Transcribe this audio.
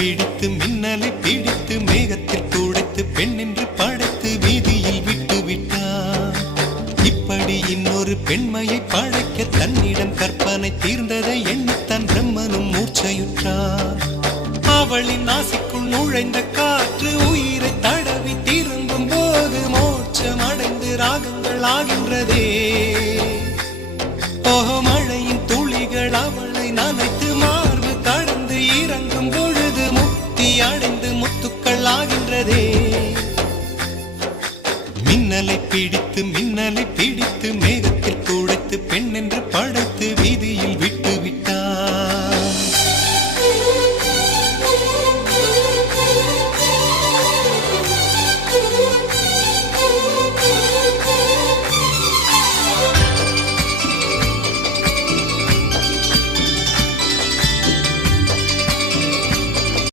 பிடித்து மின்னலை பிடித்து மேகத்தில் துடைத்து பெண் என்று படைத்து வீதியில் விட்டு விட்டார். இப்படி இன்னொரு பெண்மையை படைக்க தன்னிடம் கற்பனை தீர்ந்ததை எண்ணித்தான் பிரம்மனும் மூர்ச்சையுற்றார். அவளின் நாசிக்குள் நுழைந்த காற்று உயிரை தடவி திரும்பும் போது மோட்சம் அடைந்து ராகங்கள் ஆகின்றதே. ஓஹோ, மழையின் துளிகள் அவளை நனைத்து மார்பு கடந்து இறங்கும் பொழுது முக்தி அடைந்து முத்துக்கள் ஆகின்றதே. மின்னலை பிடித்து மின்னலை பிடித்து மேகத்தில் துடைத்து பெண் என்று படைத்து